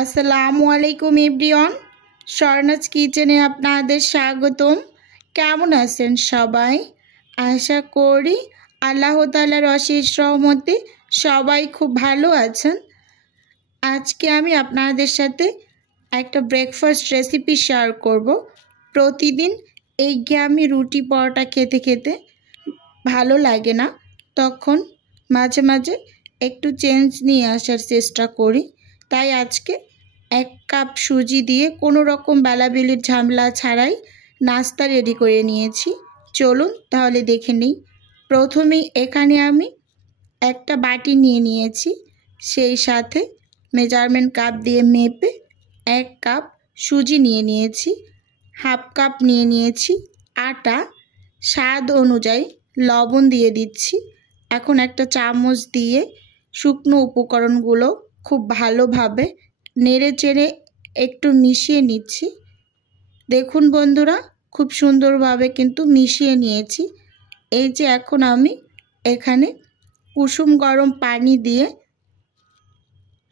আসসালামু আলাইকুম এভরিওয়ান, স্বর্ণাজ কিচেনে আপনাদের স্বাগতম। কেমন আছেন সবাই? আশা করি আল্লাহ তাআলার অশেষ রহমতে সবাই খুব ভালো আছেন। আজকে আমি আপনাদের সাথে একটা ব্রেকফাস্ট রেসিপি শেয়ার করব। প্রতিদিন এই আমি রুটি পরোটা খেতে খেতে ভালো লাগে না, তখন মাঝে মাঝে একটু চেঞ্জ নিয়ে আসার চেষ্টা করি। তাই আজকে 1 কাপ সুজি দিয়ে কোনো রকম বেলাবেলির ঝামেলা ছাড়াই নাস্তা রেডি করে নিয়েছি। চলুন তাহলে দেখে নিই। প্রথমেই এখানে আমি একটা বাটি নিয়ে নিয়েছি, সেই সাথে মেজারমেন্ট কাপ দিয়ে মেপে 1 কাপ সুজি নিয়ে নিয়েছি, 1/2 কাপ নিয়ে নিয়েছি আটা, স্বাদ অনুযায়ী লবণ দিয়ে দিচ্ছি। এখন একটা চামচ দিয়ে শুকনো উপকরণগুলো খুব ভালোভাবে নেড়ে চেড়ে একটু মিশিয়ে নিচ্ছি। দেখুন বন্ধুরা, খুব সুন্দরভাবে কিন্তু মিশিয়ে নিয়েছি। এই যে এখন আমি এখানে কুসুম গরম পানি দিয়ে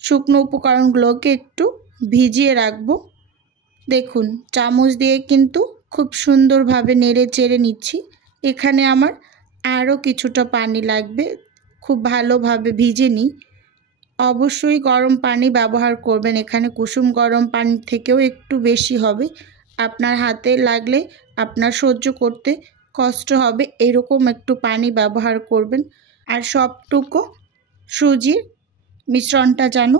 শুকনো উপকরণগুলোকে একটু ভিজিয়ে রাখবো। দেখুন চামচ দিয়ে কিন্তু খুব সুন্দরভাবে নেড়ে চেড়ে নিচ্ছি। এখানে আমার আরও কিছুটা পানি লাগবে, খুব ভালোভাবে ভিজে নিই। অবশ্যই গরম পানি ব্যবহার করবেন, এখানে কুসুম গরম পানি থেকেও একটু বেশি হবে। আপনার হাতে লাগলে আপনার সহ্য করতে কষ্ট হবে এরকম একটু পানি ব্যবহার করবেন। আর সবটুকু সুজির মিশ্রণটা যেন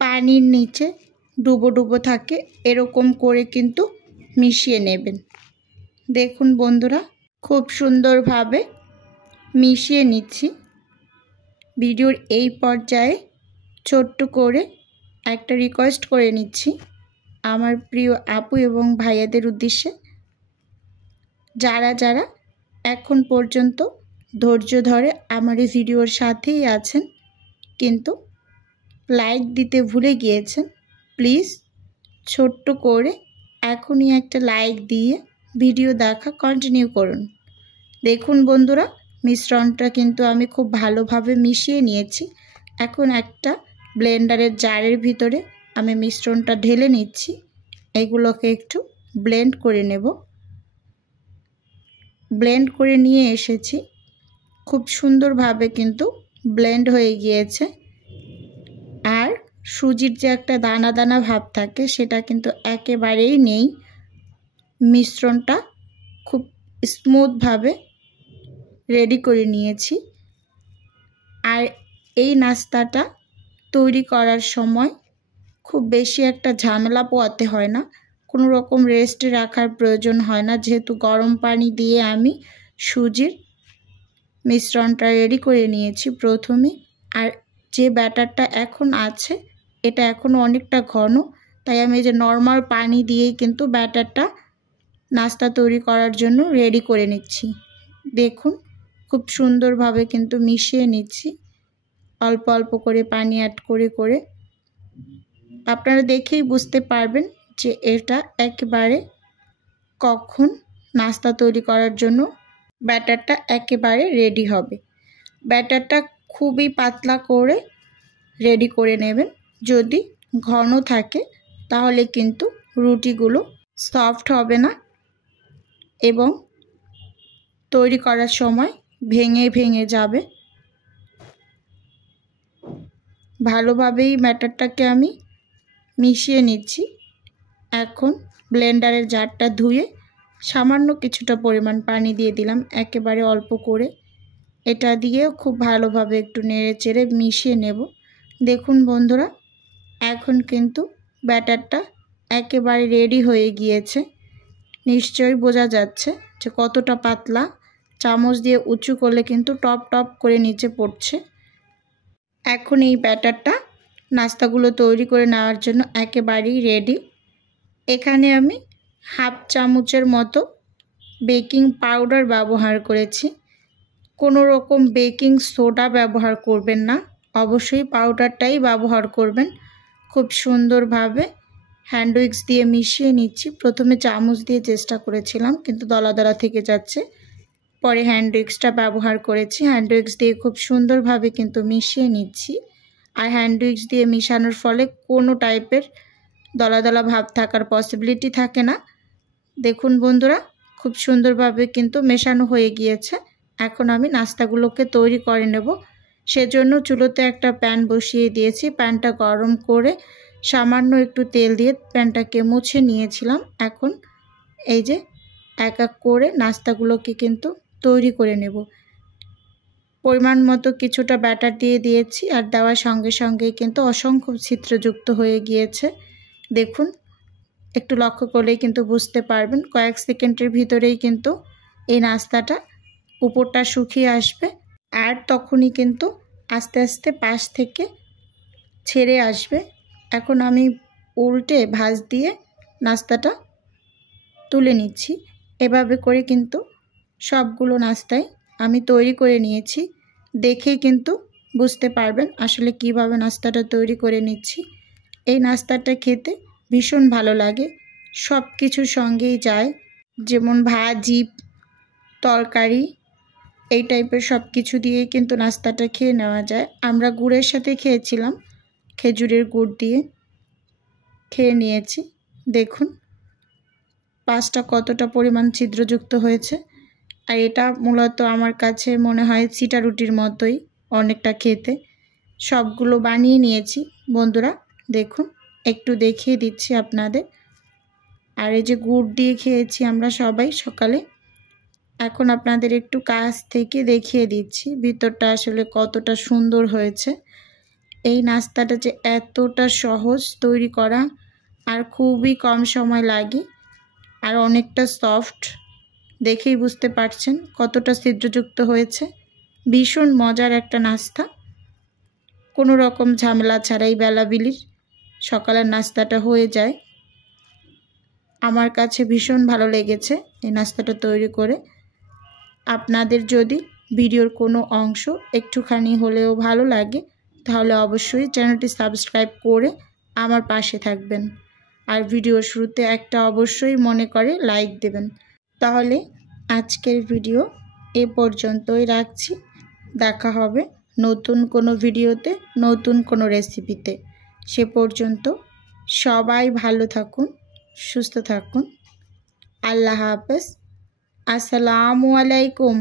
পানির নিচে ডুবো ডুবো থাকে এরকম করে কিন্তু মিশিয়ে নেবেন। দেখুন বন্ধুরা, খুব সুন্দরভাবে মিশিয়ে নিচ্ছি। ভিডিওর এই পর্যায়ে ছোট্ট করে একটা রিকোয়েস্ট করে নিচ্ছি আমার প্রিয় আপু এবং ভাইয়াদের উদ্দেশ্যে, যারা যারা এখন পর্যন্ত ধৈর্য ধরে আমার এই ভিডিওর সাথেই আছেন কিন্তু লাইক দিতে ভুলে গিয়েছেন, প্লিজ ছোট্ট করে এখনই একটা লাইক দিয়ে ভিডিও দেখা কন্টিনিউ করুন। দেখুন বন্ধুরা, মিশ্রণটা কিন্তু আমি খুব ভালোভাবে মিশিয়ে নিয়েছি। এখন একটা ব্লেন্ডারের জারের ভিতরে আমি মিশ্রণটা ঢেলে নিচ্ছি। এগুলোকে একটু ব্লেন্ড করে নেব। ব্লেন্ড করে নিয়ে এসেছি, খুব সুন্দরভাবে কিন্তু ব্লেন্ড হয়ে গিয়েছে। আর সুজির যে একটা দানা দানা ভাব থাকে সেটা কিন্তু একেবারেই নেই। মিশ্রণটা খুব স্মুথভাবে রেডি করে নিয়েছি। আর এই নাস্তাটা তৈরি করার সময় খুব বেশি একটা ঝামেলা পোহাতে হয় না, কোনো রকম রেস্টে রাখার প্রয়োজন হয় না, যেহেতু গরম পানি দিয়ে আমি সুজির মিশ্রণটা রেডি করে নিয়েছি প্রথমে। আর যে ব্যাটারটা এখন আছে এটা এখনও অনেকটা ঘন, তাই আমি যে নর্মাল পানি দিয়েই কিন্তু ব্যাটারটা নাস্তা তৈরি করার জন্য রেডি করে নিচ্ছি। দেখুন খুব সুন্দরভাবে কিন্তু মিশিয়ে নিচ্ছি, অল্প অল্প করে পানি অ্যাড করে করে। আপনারা দেখেই বুঝতে পারবেন যে এটা একেবারে কখন নাস্তা তৈরি করার জন্য ব্যাটারটা একেবারে রেডি হবে। ব্যাটারটা খুবই পাতলা করে রেডি করে নেবেন। যদি ঘন থাকে তাহলে কিন্তু রুটিগুলো সফট হবে না এবং তৈরি করার সময় ভেঙে ভেঙে যাবে। ভালোভাবেই ব্যাটারটাকে আমি মিশিয়ে নিচ্ছি। এখন ব্লেন্ডারের জারটা ধুয়ে সামান্য কিছুটা পরিমাণ পানি দিয়ে দিলাম, একেবারে অল্প করে। এটা দিয়েও খুব ভালোভাবে একটু নেড়ে চেড়ে মিশিয়ে নেব। দেখুন বন্ধুরা, এখন কিন্তু ব্যাটারটা একেবারে রেডি হয়ে গিয়েছে। নিশ্চয়ই বোঝা যাচ্ছে যে কতটা পাতলা। চামচ দিয়ে উঁচু করলে কিন্তু টপ টপ করে নিচে পড়ছে। এখন এই ব্যাটারটা নাস্তাগুলো তৈরি করে নেওয়ার জন্য একেবারেই রেডি। এখানে আমি 1/2 চামচের মতো বেকিং পাউডার ব্যবহার করেছি। কোনো রকম বেকিং সোডা ব্যবহার করবেন না, অবশ্যই পাউডারটাই ব্যবহার করবেন। খুব সুন্দরভাবে হ্যান্ড উইক্স দিয়ে মিশিয়ে নিচ্ছি। প্রথমে চামচ দিয়ে চেষ্টা করেছিলাম কিন্তু দলা দলা থেকে যাচ্ছে, পরে হ্যান্ড উইক্সটা ব্যবহার করেছি। হ্যান্ড উইক্স দিয়ে খুব সুন্দরভাবে কিন্তু মিশিয়ে নিচ্ছি। আর হ্যান্ড উইক্স দিয়ে মিশানোর ফলে কোনো টাইপের দলা দলা ভাব থাকার পসিবিলিটি থাকে না। দেখুন বন্ধুরা, খুব সুন্দরভাবে কিন্তু মেশানো হয়ে গিয়েছে। এখন আমি নাস্তাগুলোকে তৈরি করে নেব। সেজন্য চুলোতে একটা প্যান বসিয়ে দিয়েছি। প্যানটা গরম করে সামান্য একটু তেল দিয়ে প্যানটাকে মুছে নিয়েছিলাম। এখন এই যে এক এক করে নাস্তাগুলোকে কিন্তু তৈরি করে নেব। পরিমাণ মতো কিছুটা ব্যাটার দিয়ে দিয়েছি, আর দেওয়ার সঙ্গে সঙ্গেই কিন্তু অসংখ্য ছিদ্রযুক্ত হয়ে গিয়েছে। দেখুন, একটু লক্ষ্য করলেই কিন্তু বুঝতে পারবেন কয়েক সেকেন্ডের ভিতরেই কিন্তু এই নাস্তাটা উপরটা শুকিয়ে আসবে, আর তখনই কিন্তু আস্তে আস্তে পাশ থেকে ছেড়ে আসবে। এখন আমি উল্টে ভাঁজ দিয়ে নাস্তাটা তুলে নিচ্ছি। এভাবে করে কিন্তু সবগুলো নাস্তাই আমি তৈরি করে নিয়েছি। দেখেই কিন্তু বুঝতে পারবেন আসলে কিভাবে নাস্তাটা তৈরি করে নিচ্ছি। এই নাস্তাটা খেতে ভীষণ ভালো লাগে, সব কিছুর সঙ্গেই যায়, যেমন ভাজি, তরকারি, এই টাইপের সব কিছু দিয়েই কিন্তু নাস্তাটা খেয়ে নেওয়া যায়। আমরা গুড়ের সাথে খেয়েছিলাম, খেজুরের গুড় দিয়ে খেয়ে নিয়েছি। দেখুন পাশটা কতটা পরিমাণ ছিদ্রযুক্ত হয়েছে। আর এটা মূলত আমার কাছে মনে হয় চিটা রুটির মতোই অনেকটা খেতে। সবগুলো বানিয়ে নিয়েছি বন্ধুরা, দেখুন একটু দেখিয়ে দিচ্ছি আপনাদের। আর এই যে গুড় দিয়ে খেয়েছি আমরা সবাই সকালে। এখন আপনাদের একটু কাছ থেকে দেখিয়ে দিচ্ছি ভিতরটা আসলে কতটা সুন্দর হয়েছে। এই নাস্তাটা যে এতটা সহজ তৈরি করা, আর খুবই কম সময় লাগে, আর অনেকটা সফট, দেখেই বুঝতে পারছেন কতটা ছিদ্রযুক্ত হয়েছে। ভীষণ মজার একটা নাস্তা, কোনো রকম ঝামেলা ছাড়াই বেলাবিলির সকালের নাস্তাটা হয়ে যায়। আমার কাছে ভীষণ ভালো লেগেছে এই নাস্তাটা তৈরি করে। আপনাদের যদি ভিডিওর কোনো অংশ একটুখানি হলেও ভালো লাগে তাহলে অবশ্যই চ্যানেলটি সাবস্ক্রাইব করে আমার পাশে থাকবেন, আর ভিডিওর শুরুতে একটা অবশ্যই মনে করে লাইক দেবেন। তাহলে আজকের ভিডিও এ পর্যন্তই রাখছি। দেখা হবে নতুন কোনো ভিডিওতে, নতুন কোনো রেসিপিতে। সে পর্যন্ত সবাই ভালো থাকুন, সুস্থ থাকুন। আল্লাহ হাফেজ। আসসালামু আলাইকুম।